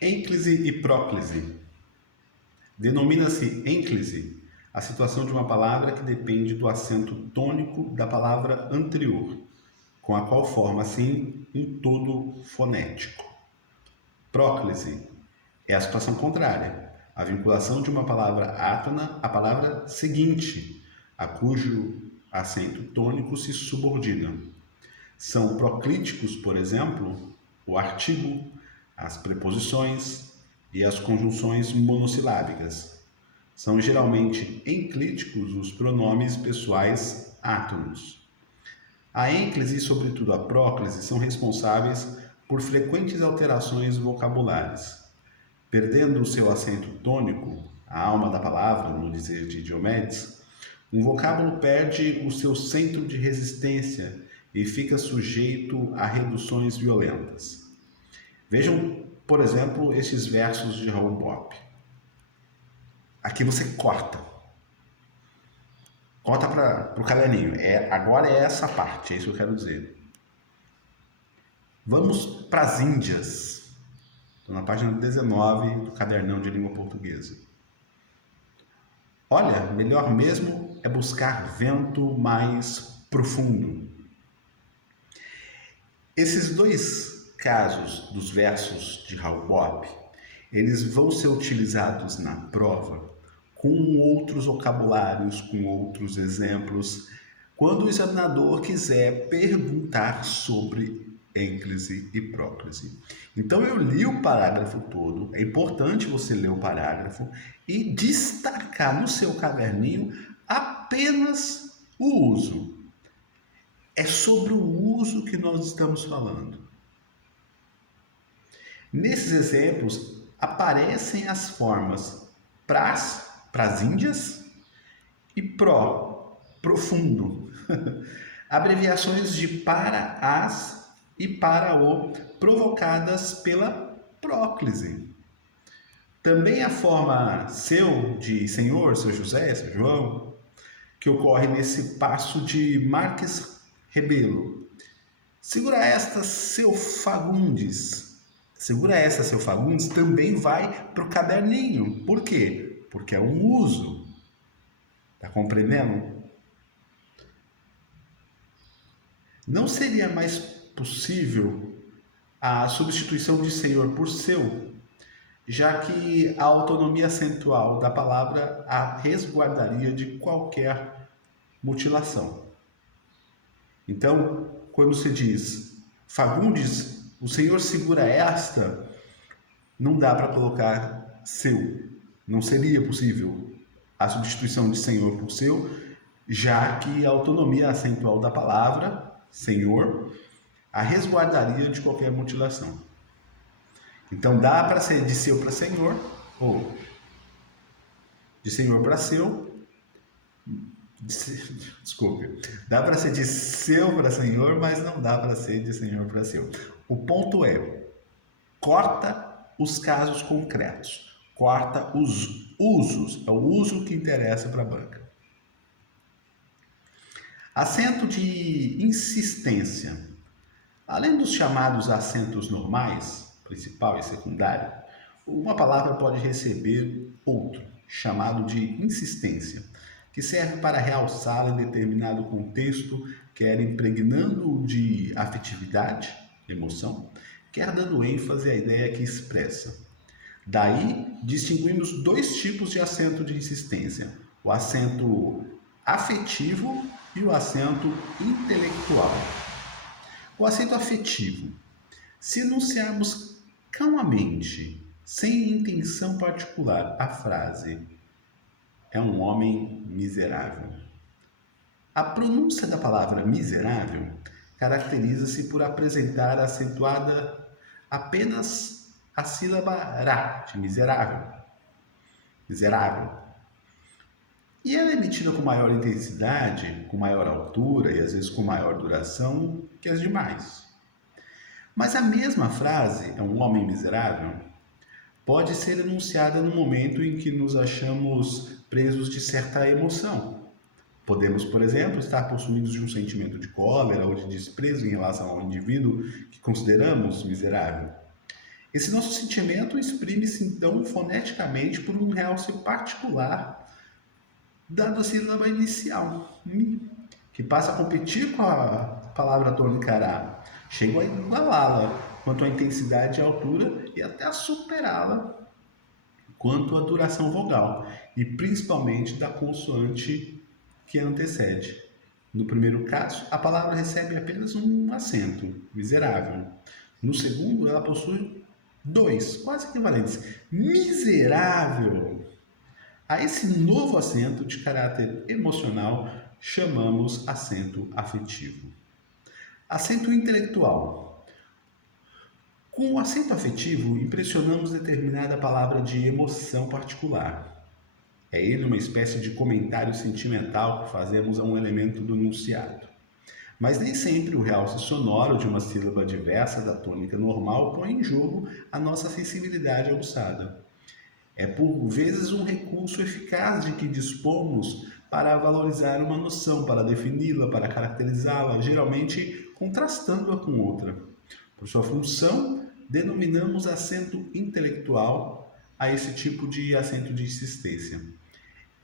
Ênclise e próclise. Denomina-se ênclise a situação de uma palavra que depende do acento tônico da palavra anterior, com a qual forma, assim, um todo fonético. Próclise é a situação contrária, a vinculação de uma palavra átona à palavra seguinte, a cujo acento tônico se subordina. São proclíticos, por exemplo, o artigo, as preposições e as conjunções monossilábicas. São geralmente enclíticos os pronomes pessoais átonos. A ênclise e, sobretudo, a próclise são responsáveis por frequentes alterações vocabulares. Perdendo o seu acento tônico, a alma da palavra, no dizer de Diomedes, um vocábulo perde o seu centro de resistência e fica sujeito a reduções violentas. Vejam, por exemplo, estes versos de Raul Bopp. Aqui você corta. Corta para o caderninho. Agora é essa parte, é isso que eu quero dizer. Vamos para as Índias. Estou na página 19 do Cadernão de Língua Portuguesa. Olha, melhor mesmo é buscar vento mais profundo. Esses dois casos dos versos de Raul Bopp, eles vão ser utilizados na prova com outros vocabulários, com outros exemplos, quando o examinador quiser perguntar sobre ênclise e próclise. Então eu li o parágrafo todo, é importante você ler o parágrafo e destacar no seu caderninho apenas o uso. É sobre o uso que nós estamos falando. Nesses exemplos aparecem as formas pras Índias e profundo. Abreviações de para as e para o provocadas pela próclise. Também a forma seu de senhor, seu José, seu João, que ocorre nesse passo de Marques Rebelo. Segura esta, seu Fagundes. Segura essa, seu Fagundes, também vai para o caderninho. Por quê? Porque é um uso. Tá compreendendo? Não seria mais possível a substituição de senhor por seu, já que a autonomia acentual da palavra a resguardaria de qualquer mutilação. Então, quando se diz Fagundes, o senhor segura esta, não dá para colocar seu. Não seria possível a substituição de senhor por seu, já que a autonomia acentual da palavra, senhor, a resguardaria de qualquer mutilação. Então dá para ser de seu para senhor, ou de senhor para seu, desculpe, dá para ser de seu para senhor, mas não dá para ser de senhor para seu. O ponto é, corta os casos concretos, corta os usos, é o uso que interessa para a banca. Acento de insistência. Além dos chamados acentos normais, principal e secundário, uma palavra pode receber outro, chamado de insistência, que serve para realçá-la em determinado contexto, quer impregnando-o de afetividade, emoção, quer dando ênfase à ideia que expressa. Daí, distinguimos dois tipos de acento de insistência: o acento afetivo e o acento intelectual. O acento afetivo. Se enunciarmos calmamente, sem intenção particular, a frase é um homem miserável. A pronúncia da palavra miserável caracteriza-se por apresentar acentuada apenas a sílaba ra, de miserável. Miserável. E ela é emitida com maior intensidade, com maior altura e às vezes com maior duração que as demais. Mas a mesma frase, é um homem miserável, pode ser enunciada no momento em que nos achamos presos de certa emoção. Podemos, por exemplo, estar possuídos de um sentimento de cólera ou de desprezo em relação ao indivíduo que consideramos miserável. Esse nosso sentimento exprime-se, então, foneticamente por um realce particular da sílaba inicial, mi, que passa a competir com a palavra tônica ará. Chega a igualá-la quanto à intensidade e altura e até a superá-la quanto à duração vogal, e principalmente da consoante que antecede. No primeiro caso, a palavra recebe apenas um acento, miserável. No segundo, ela possui dois, quase equivalentes. Miserável! A esse novo acento de caráter emocional chamamos acento afetivo. Acento intelectual. Com o acento afetivo, impressionamos determinada palavra de emoção particular. É ele uma espécie de comentário sentimental que fazemos a um elemento do enunciado. Mas nem sempre o realce sonoro de uma sílaba diversa da tônica normal põe em jogo a nossa sensibilidade aguçada. É por vezes um recurso eficaz de que dispomos para valorizar uma noção, para defini-la, para caracterizá-la, geralmente contrastando-a com outra. Por sua função, denominamos acento intelectual a esse tipo de acento de insistência.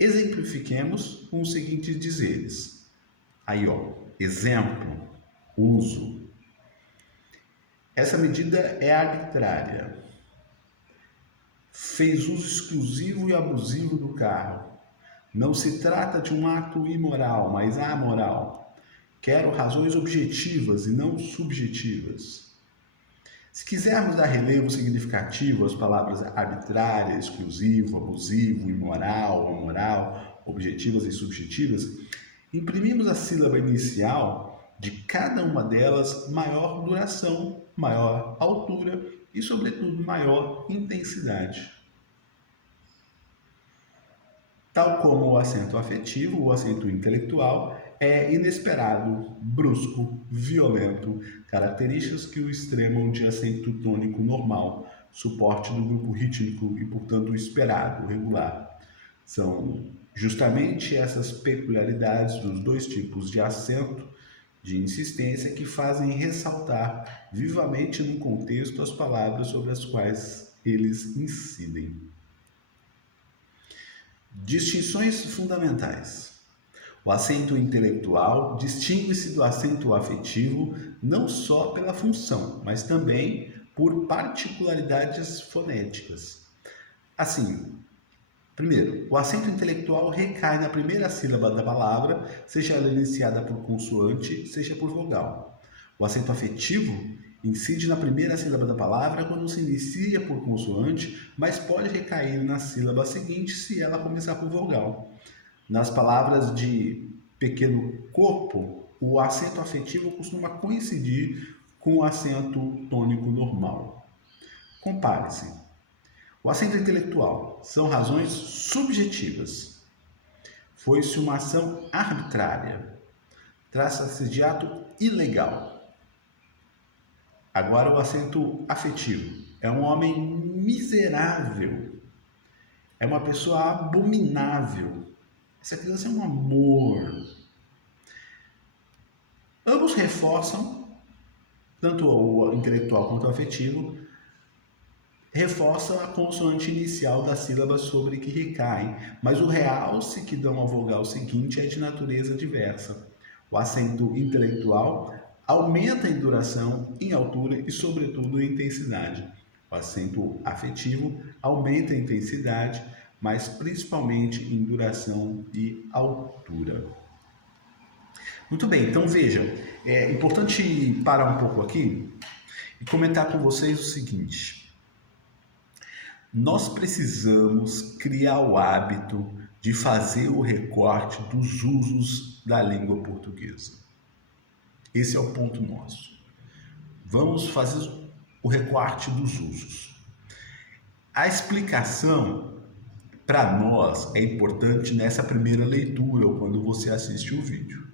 Exemplifiquemos com os seguintes dizeres. Aí, ó, exemplo, uso. Essa medida é arbitrária. Fez uso exclusivo e abusivo do carro. Não se trata de um ato imoral, mas amoral. Quero razões objetivas e não subjetivas. Se quisermos dar relevo significativo às palavras arbitrária, exclusivo, abusivo, imoral, amoral, objetivas e subjetivas, imprimimos a sílaba inicial de cada uma delas maior duração, maior altura e, sobretudo, maior intensidade. Tal como o acento afetivo, o acento intelectual é inesperado, brusco, violento, características que o extremam de acento tônico normal, suporte do grupo rítmico e, portanto, esperado, regular. São justamente essas peculiaridades dos dois tipos de acento de insistência que fazem ressaltar vivamente no contexto as palavras sobre as quais eles incidem. Distinções fundamentais. O acento intelectual distingue-se do acento afetivo não só pela função, mas também por particularidades fonéticas. Assim, primeiro, o acento intelectual recai na primeira sílaba da palavra, seja ela iniciada por consoante, seja por vogal. O acento afetivo incide na primeira sílaba da palavra quando se inicia por consoante, mas pode recair na sílaba seguinte se ela começar por vogal. Nas palavras de pequeno corpo, o acento afetivo costuma coincidir com o acento tônico normal. Compare-se. O acento intelectual são razões subjetivas. Foi-se uma ação arbitrária. Trata-se de ato ilegal. Agora o acento afetivo. É um homem miserável. É uma pessoa abominável. Essa criança é um amor. Ambos reforçam, tanto o intelectual quanto o afetivo, reforçam a consoante inicial da sílaba sobre que recaem, mas o realce que dão ao vogal seguinte é de natureza diversa. O acento intelectual aumenta em duração, em altura e, sobretudo, em intensidade. O acento afetivo aumenta em intensidade, mas principalmente em duração e altura. Muito bem, então veja, é importante parar um pouco aqui e comentar com vocês o seguinte. Nós precisamos criar o hábito de fazer o recorte dos usos da língua portuguesa. Esse é o ponto nosso. Vamos fazer o recorte dos usos. A explicação, para nós, é importante nessa primeira leitura, ou quando você assiste o vídeo.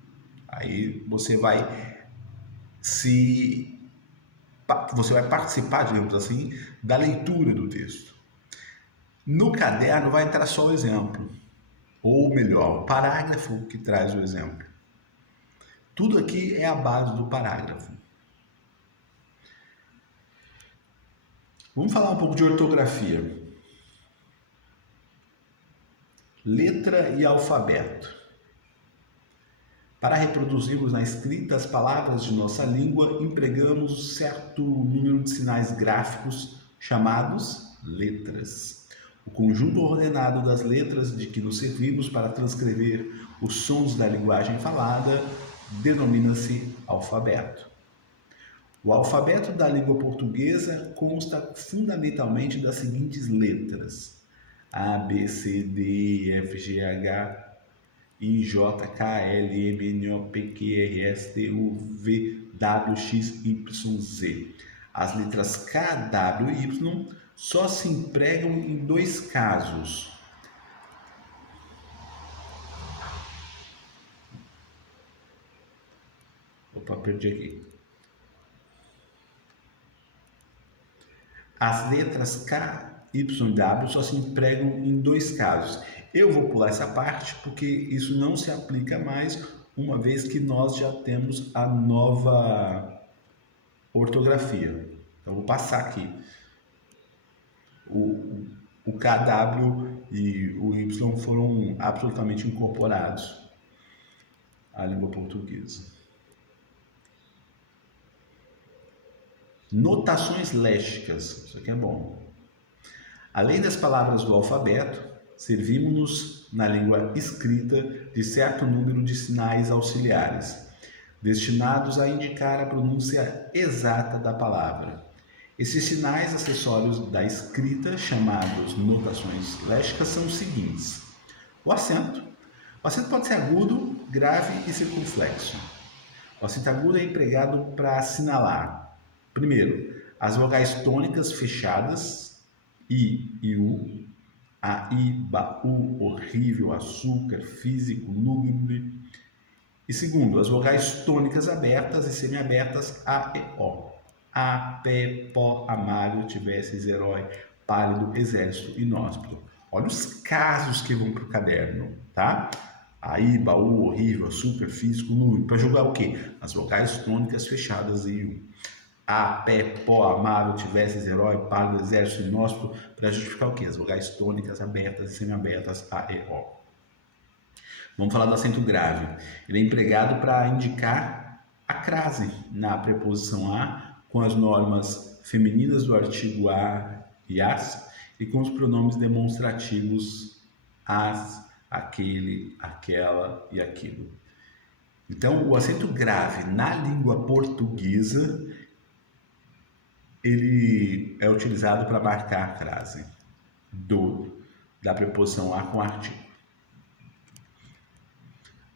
Aí você vai participar, digamos assim, da leitura do texto. No caderno vai entrar só o exemplo, ou melhor, o parágrafo que traz o exemplo. Tudo aqui é a base do parágrafo. Vamos falar um pouco de ortografia. Letra e alfabeto. Para reproduzirmos na escrita as palavras de nossa língua, empregamos certo número de sinais gráficos chamados letras. O conjunto ordenado das letras de que nos servimos para transcrever os sons da linguagem falada denomina-se alfabeto. O alfabeto da língua portuguesa consta fundamentalmente das seguintes letras: A, B, C, D, E, F, G, H, I, J, K, L, M, N, O, P, Q, R, S, T, U, V, W, X, Y, Z. As letras K, W e Y só se empregam em dois casos. Opa, perdi aqui. As letras K, Y e W só se empregam em dois casos. Eu vou pular essa parte porque isso não se aplica mais, uma vez que nós já temos a nova ortografia. Então, vou passar aqui. O KW e o Y foram absolutamente incorporados à língua portuguesa. Notações léxicas, isso aqui é bom. Além das palavras do alfabeto, servimos-nos na língua escrita de certo número de sinais auxiliares, destinados a indicar a pronúncia exata da palavra. Esses sinais acessórios da escrita, chamados notações léxicas, são os seguintes: o acento. O acento pode ser agudo, grave e circunflexo. O acento agudo é empregado para assinalar, primeiro, as vogais tônicas fechadas, I e U, AI, baú, horrível, açúcar, físico, lúgubre. E segundo, as vogais tônicas abertas e semiabertas, A e O. A, pé, pó, amável, tivesses, herói, pálido, exército, inóspito. Olha os casos que vão para o caderno, tá? Aí, baú, horrível, açúcar, físico, lúgubre. Para jogar o quê? As vogais tônicas fechadas e U. A, pé, pó, amável, tivesses, herói, pálido, exército, inóspito. Para justificar o quê? As vogais tônicas abertas e semiabertas, A e O. Vamos falar do acento grave. Ele é empregado para indicar a crase na preposição a, com as normas femininas do artigo a e as, e com os pronomes demonstrativos as, aquele, aquela e aquilo. Então, o acento grave na língua portuguesa, ele é utilizado para marcar a crase da preposição a com artigo.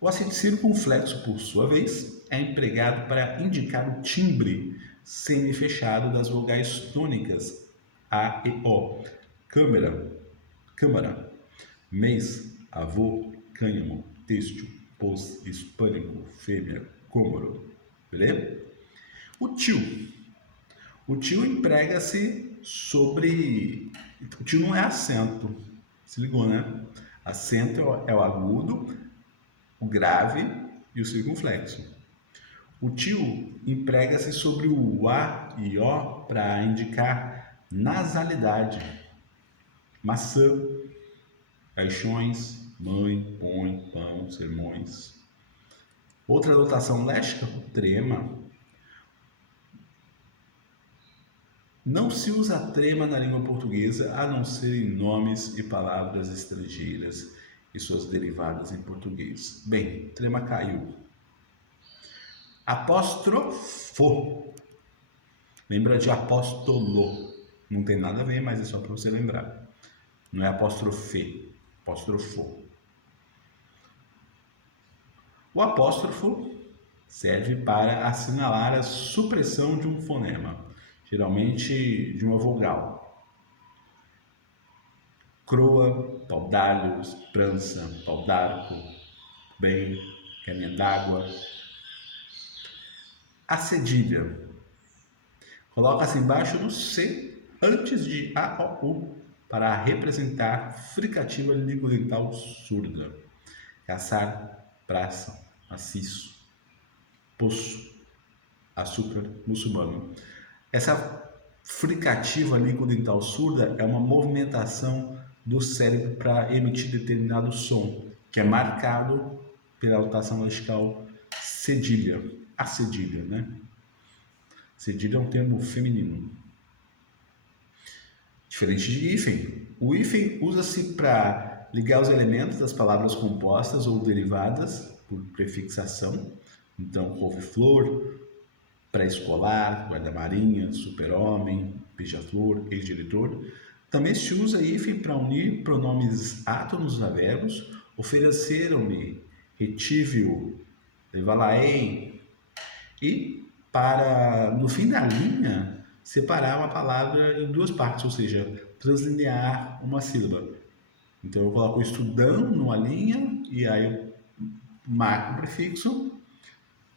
O acento circunflexo, por sua vez, é empregado para indicar o timbre semifechado das vogais tônicas A e O. Câmara, mês, avô, cânhamo, têxtil, pôs, hispânico, fêmea, cômoro. Beleza? O tio. O tio emprega-se sobre... O tio não é acento. Se ligou, né? Acento é o agudo, o grave e o circunflexo. O tio emprega-se sobre o A e O para indicar nasalidade. Maçã, caixões, mãe, põe, pão, sermões. Outra notação léxica, trema. Não se usa trema na língua portuguesa a não ser em nomes e palavras estrangeiras e suas derivadas em português. Bem, trema caiu. Apóstrofo. Lembra de apóstolo. Não tem nada a ver, mas é só para você lembrar. Não é apóstrofe, apóstrofo. O apóstrofo serve para assinalar a supressão de um fonema, geralmente de uma vogal. Croa, paudalho, prança, paudarco, bem, caminha d'água. A cedilha. Coloca-se embaixo do C antes de A, O, U, para representar fricativa língua surda. Caçar, praça, maciço, poço, açúcar, muçulmano. Essa fricativa líquido-dental surda é uma movimentação do cérebro para emitir determinado som, que é marcado pela rotação vertical cedilha, a cedilha, né? Cedilha é um termo feminino. Diferente de hífen. O hífen usa-se para ligar os elementos das palavras compostas ou derivadas por prefixação. Então, couve-flor, pré-escolar, guarda-marinha, super-homem, beija-flor, ex-diretor. Também se usa hífen para unir pronomes átonos a verbos. Ofereceram-me, retive-o, levá-la-ei. E para, no fim da linha, separar uma palavra em duas partes, ou seja, translinear uma sílaba. Então eu coloco estudando numa linha e aí eu marco o prefixo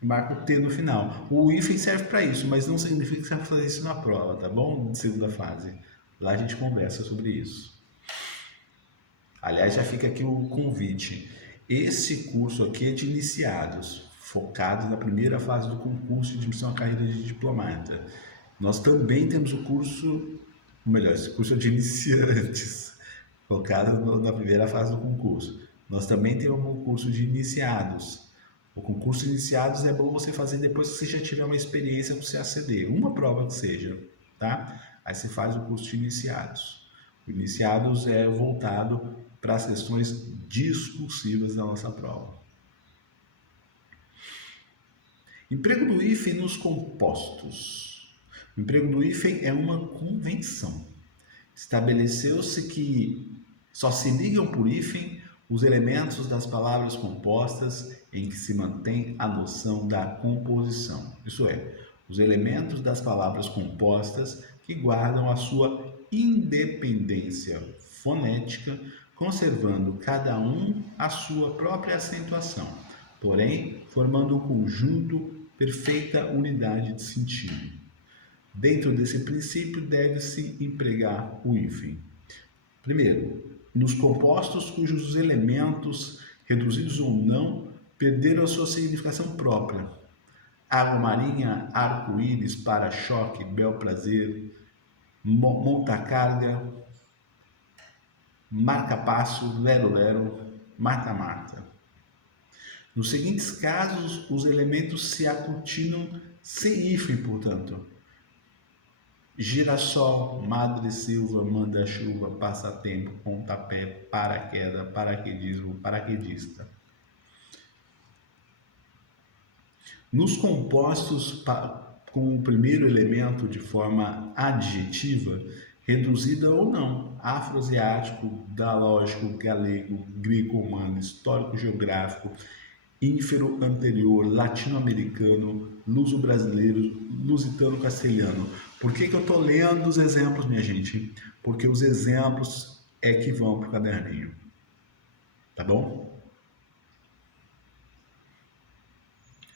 e marco o T no final. O hífen serve para isso, mas não significa que você vai fazer isso na prova, tá bom? De segunda fase. Lá a gente conversa sobre isso. Aliás, já fica aqui o convite. Esse curso aqui é de iniciados, focado na primeira fase do concurso de admissão à carreira de diplomata. Nós também temos o curso, ou melhor, esse curso é de iniciantes, focado na primeira fase do concurso. Nós também temos um curso de iniciados. O concurso de iniciados é bom você fazer depois que você já tiver uma experiência para você aceder, uma prova que seja, tá? Aí você faz o curso de iniciados. O iniciados é voltado para as questões discursivas da nossa prova. Emprego do hífen nos compostos. O emprego do hífen é uma convenção. Estabeleceu-se que só se ligam por hífen os elementos das palavras compostas em que se mantém a noção da composição. Isso é, os elementos das palavras compostas que guardam a sua independência fonética, conservando cada um a sua própria acentuação, porém formando um conjunto perfeita unidade de sentido. Dentro desse princípio deve-se empregar o hífen. Primeiro, nos compostos cujos elementos, reduzidos ou não, perderam a sua significação própria. Água marinha, arco-íris, para-choque, bel-prazer, monta-carga, marca-passo, lero-lero, mata-mata. Nos seguintes casos, os elementos se acultinam sem hífen, portanto. Girassol, madressilva, manda-chuva, passatempo, pontapé, paraquedas, paraquedismo, paraquedista. Nos compostos com o primeiro elemento de forma adjetiva, reduzida ou não, afroasiático, dalógico, galego, grego-romano, histórico-geográfico, ínfero anterior, latino-americano, luso-brasileiro, lusitano-castelhano. Por que eu estou lendo os exemplos, minha gente? Porque os exemplos é que vão para o caderninho. Tá bom?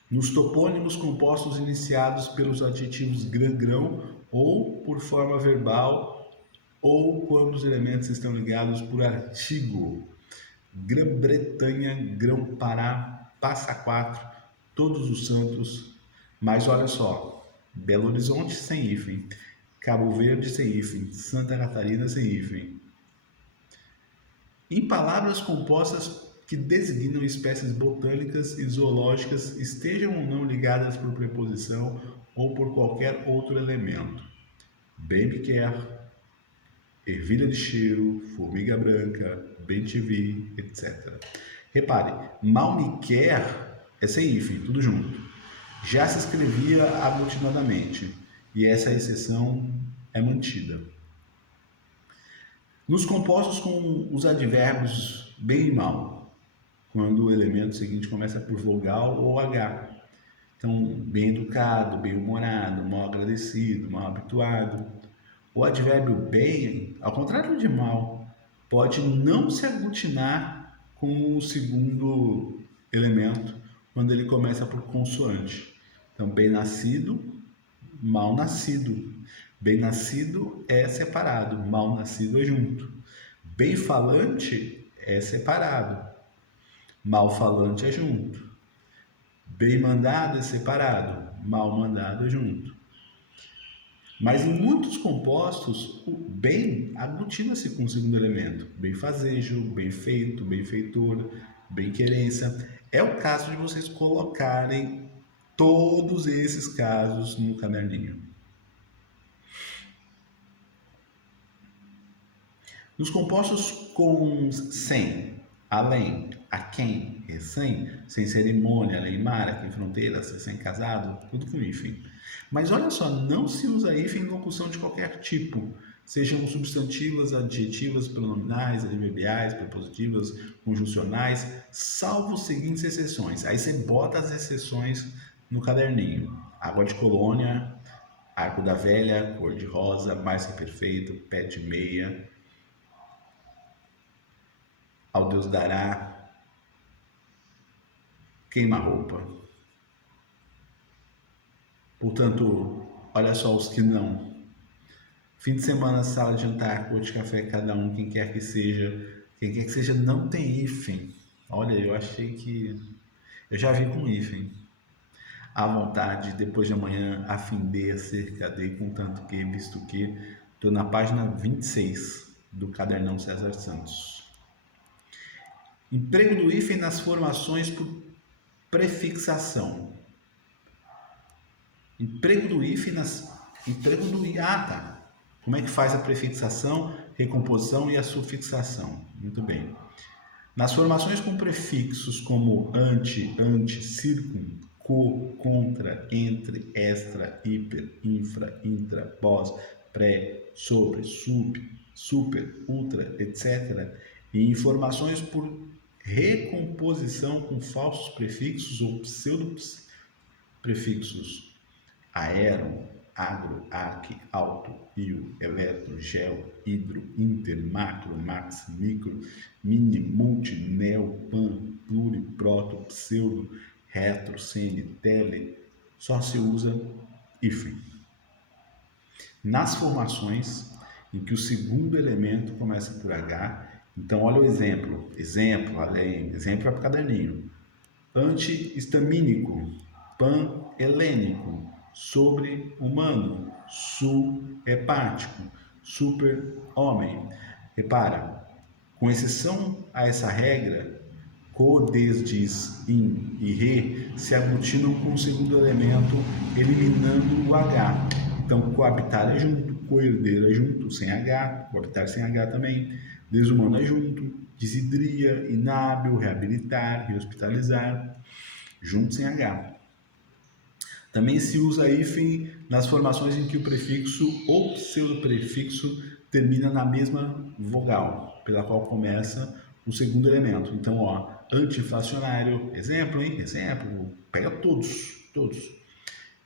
Nos topônimos compostos iniciados pelos adjetivos grã-grão ou por forma verbal ou quando os elementos estão ligados por artigo. Grã-Bretanha, Grão-Pará, Passa Quatro, Todos os Santos. Mas olha só, Belo Horizonte sem hífen, Cabo Verde sem hífen, Santa Catarina sem hífen. Em palavras compostas que designam espécies botânicas e zoológicas, estejam ou não ligadas por preposição ou por qualquer outro elemento. Bem-me-quer, ervilha de cheiro, formiga branca, bem-te-vi, etc. Repare, mal-me-quer é sem hífen, tudo junto. Já se escrevia aglutinadamente, e essa exceção é mantida. Nos compostos com os advérbios bem e mal, quando o elemento seguinte começa por vogal ou H. Então, bem educado, bem humorado, mal agradecido, mal habituado. O advérbio bem, ao contrário de mal, pode não se aglutinar com o segundo elemento quando ele começa por consoante. Então, bem nascido, mal nascido. Bem nascido é separado, mal nascido é junto. Bem falante é separado, mal falante é junto. Bem mandado é separado, mal mandado é junto. Mas em muitos compostos, o bem aglutina-se com o segundo elemento. Benfazejo, bem feito, benfeitor, bem-querência. É o caso de vocês colocarem todos esses casos no caderninho. Nos compostos com sem, além, a quem, recém, sem cerimônia, além mar, aqui em fronteiras, recém-casado, tudo com hífen. Mas olha só, não se usa hífen em locução de qualquer tipo, sejam substantivas, adjetivas, pronominais, adverbiais, prepositivas, conjuncionais, salvo as seguintes exceções. Aí você bota as exceções no caderninho. Água de colônia, arco da velha, cor de rosa, mais que perfeito, pé de meia, ao Deus dará, queima-roupa. Portanto, olha só os que não. Fim de semana, sala de jantar, cor de café, cada um, quem quer que seja, não tem hífen. Olha, eu achei que... Eu já vi com hífen. À vontade, depois de amanhã, a fim de, acerca de, contanto que, visto que... Estou na página 26 do Cadernão César Santos. Emprego do hífen nas formações por prefixação. Emprego do hífen nas... Emprego do... Ah, tá. Como é que faz a prefixação, recomposição e a sufixação? Muito bem. Nas formações com prefixos como ante, circum, co, contra, entre, extra, hiper, infra, intra, pós, pré, sobre, sub, super, ultra, etc. E informações por recomposição com falsos prefixos ou pseudo-prefixos aero, agro, arque, alto, bio, eletro, gel, hidro, inter, macro, max, micro, mini, multi, neo, pan, pluri, proto, pseudo, retro, sene, tele, só se usa hífen. Nas formações em que o segundo elemento começa por H, então olha o exemplo, além, exemplo é para o caderninho. Anti-histamínico, pan-helênico, sobre-humano, sul-hepático, super-homem. Repara, com exceção a essa regra, co, des, dis, in e re se aglutinam com o segundo elemento, eliminando o H. Então, coabitar é junto, coerdeiro é junto, sem H, coabitar sem H também, desumano é junto, desidria, inábil, reabilitar, rehospitalizar, junto sem H. Também se usa hífen nas formações em que o prefixo ou pseudoprefixo termina na mesma vogal, pela qual começa o segundo elemento. Então, ó, anti-inflacionário, exemplo, hein? Exemplo, pega todos.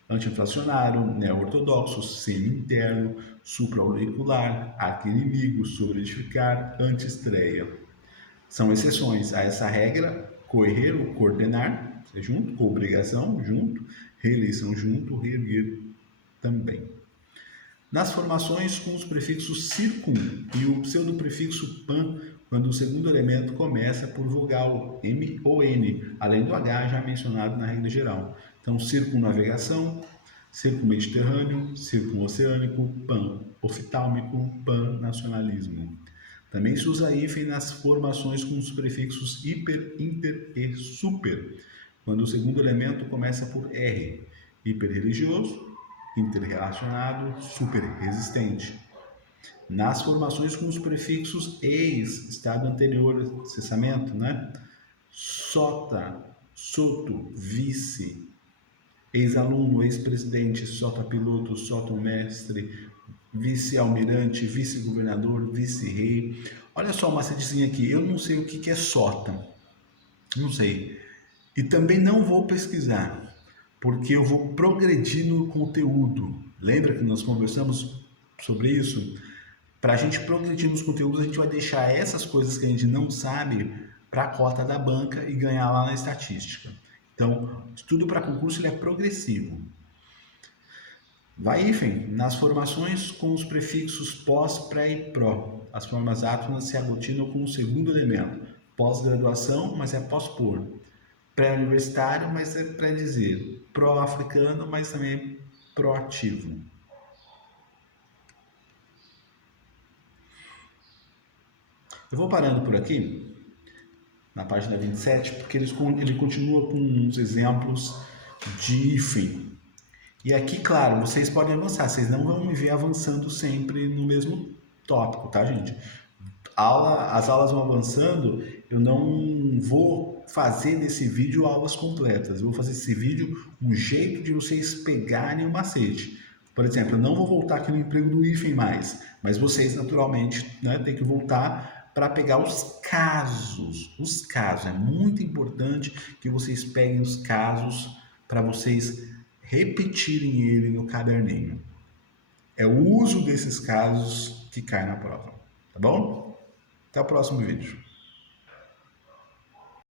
Anti-inflacionário, neo-ortodoxo, semi-interno, supra-auricular, arqui-inimigo, sobre-edificar, anti-estreia. São exceções a essa regra: coerrer ou coordenar, junto, co-obrigação, junto, reeleição junto, reerguer também. Nas formações com os prefixos circum e o pseudoprefixo pan, quando o segundo elemento começa por vogal M ou N, além do H já mencionado na regra geral. Então, circunnavegação, circummediterrâneo, circumoceânico, pan-oftálmico, pan-nacionalismo. Também se usa hífen nas formações com os prefixos hiper, inter e super, quando o segundo elemento começa por R, hiperreligioso, interrelacionado, superresistente. Nas formações com os prefixos ex, estado anterior, cessamento, né? Sota, soto, vice, ex-aluno, ex-presidente, sota-piloto, sota-mestre, vice-almirante, vice-governador, vice-rei. Olha só uma cidadezinha aqui, eu não sei o que é sota, não sei. E também não vou pesquisar, porque eu vou progredir no conteúdo. Lembra que nós conversamos sobre isso? Para a gente progredir nos conteúdos, a gente vai deixar essas coisas que a gente não sabe para a cota da banca e ganhar lá na estatística. Então, estudo para concurso ele é progressivo. Vai hífen nas formações com os prefixos pós, pré e pró. As formas átonas se aglutinam com o segundo elemento. Pós-graduação, mas é pós-por. Pré-universitário, mas é pré-dizer. Pró-africano, mas também é proativo. Eu vou parando por aqui, na página 27, porque ele continua com uns exemplos de hífen. E aqui, claro, vocês podem avançar, vocês não vão me ver avançando sempre no mesmo tópico, tá, gente? As aulas vão avançando, eu não vou fazer nesse vídeo aulas completas, eu vou fazer esse vídeo um jeito de vocês pegarem o macete. Por exemplo, eu não vou voltar aqui no emprego do hífen mais, mas vocês naturalmente, né, têm que voltar para pegar os casos. Os casos, é muito importante que vocês peguem os casos para vocês repetirem ele no caderninho. É o uso desses casos que cai na prova, tá bom? Até o próximo vídeo.